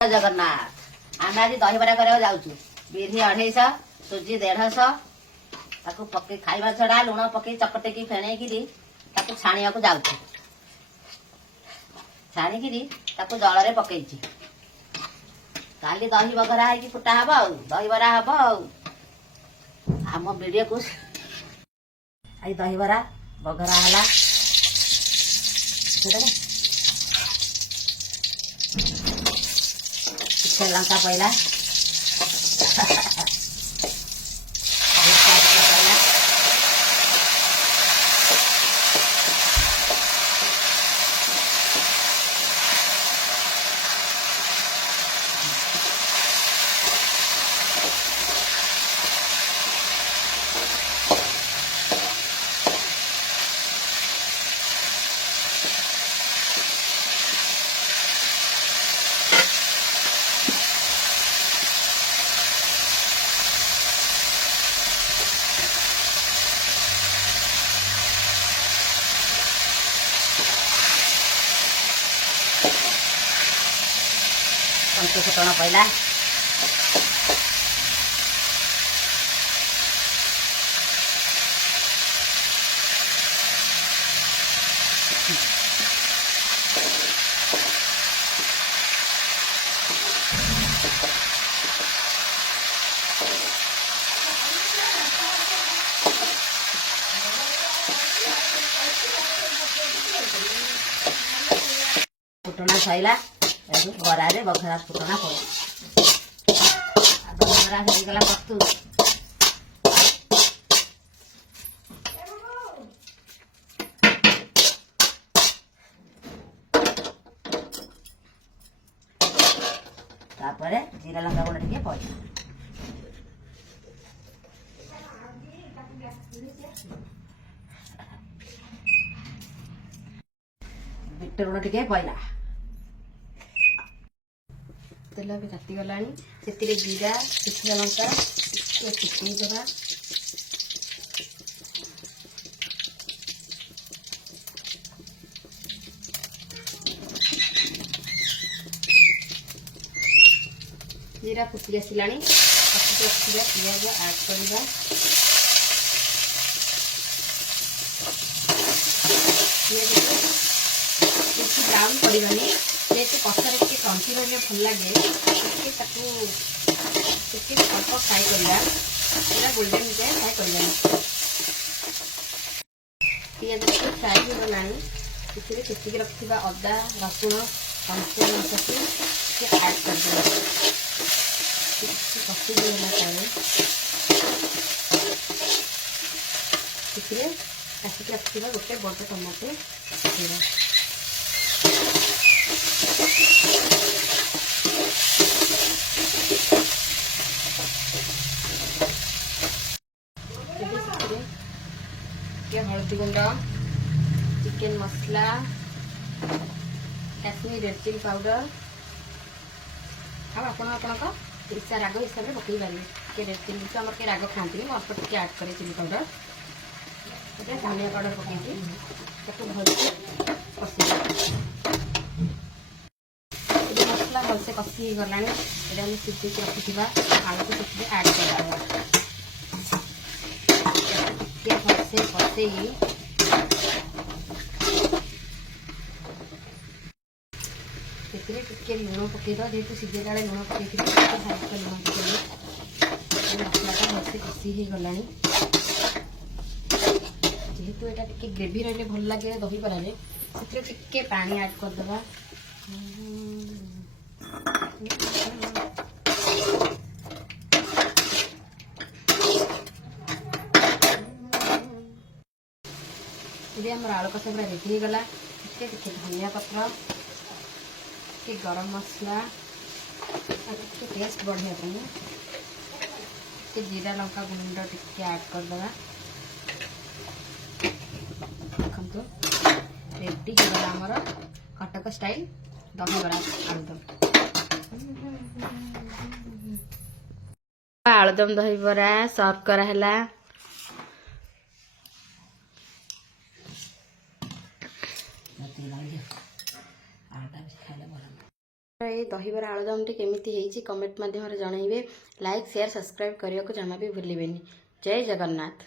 जगन्नाथ आम आज दहीबरा करा जाऊँ बिरी 250 सुजी 150 पके खाइबा छड़ा लुण पके चकटेकी फेणेकरी छाणिया जाऊँ छाणिकी जल में पकई काली दही बगरा है फुटा हम आ दहीबरा हम आम वीडियो को आई दहीबरा बगरा है लंका पहला फुटण पहला फुटण सैला बरा बघरा फुटना बघरा होगला प्रस्तुत जीरा लंका गुंड टे पड़े बिट लुण टे पड़ा तेल भी ताती गला से जीरा शुखा लंका टिके देवा जीरा फुटी आसला पियाज आड करवा बेसी ब्राउन पड़ानी जेहेतु कषार टे क्रंची रही भल लगे अल्प फ्राए करवा पूरा गोल्डन जाए फ्राए करवा पियाज फ्राए हो गला छेचिकी रखा अदा रसुण कंचा लंका को आड कर कषि गला काटिक रखा गोटे बड़ टमाटो हल्दी गुंड चिकेन मसला काश्मीर रेड चिली पाउडर आप इच्छा राग हिसाब से पकई पारे के रेड चिली तो आम के राग खाती अल्प टे आड करे चिली पाउडर धनिया पाउडर पकई भलसे कषि मसला भलसे कषि गला ये सीझे रखी आलू को से आड कर भलसे कषे टे लुण पकईद जेहतु सीझे बेले लुण पकई हाल्का लुण पकई मसलाटा भलसे कषि हो गला जेहेतु यहाँ टे ग्रेवी रही भल लगे दहीबरा टे पानी आड करदे आलू कषा पूरा रेडी हो गला धनिया पत्र गरम मसला टेस्ट बढ़िया जीरा लंका गुंड टे आड करदे देखो रेडी हो गला आमर कटक स्टाइल दहीबरा आलुदम आलुदम दहीबरा सर्व कराला दहीबरा आलुदमटी केमिति हेइछि कमेंट माध्यम रे जणाइबे। लाइक शेयर सब्सक्राइब करने को जमा भी भूलिबेनी। जय जगन्नाथ।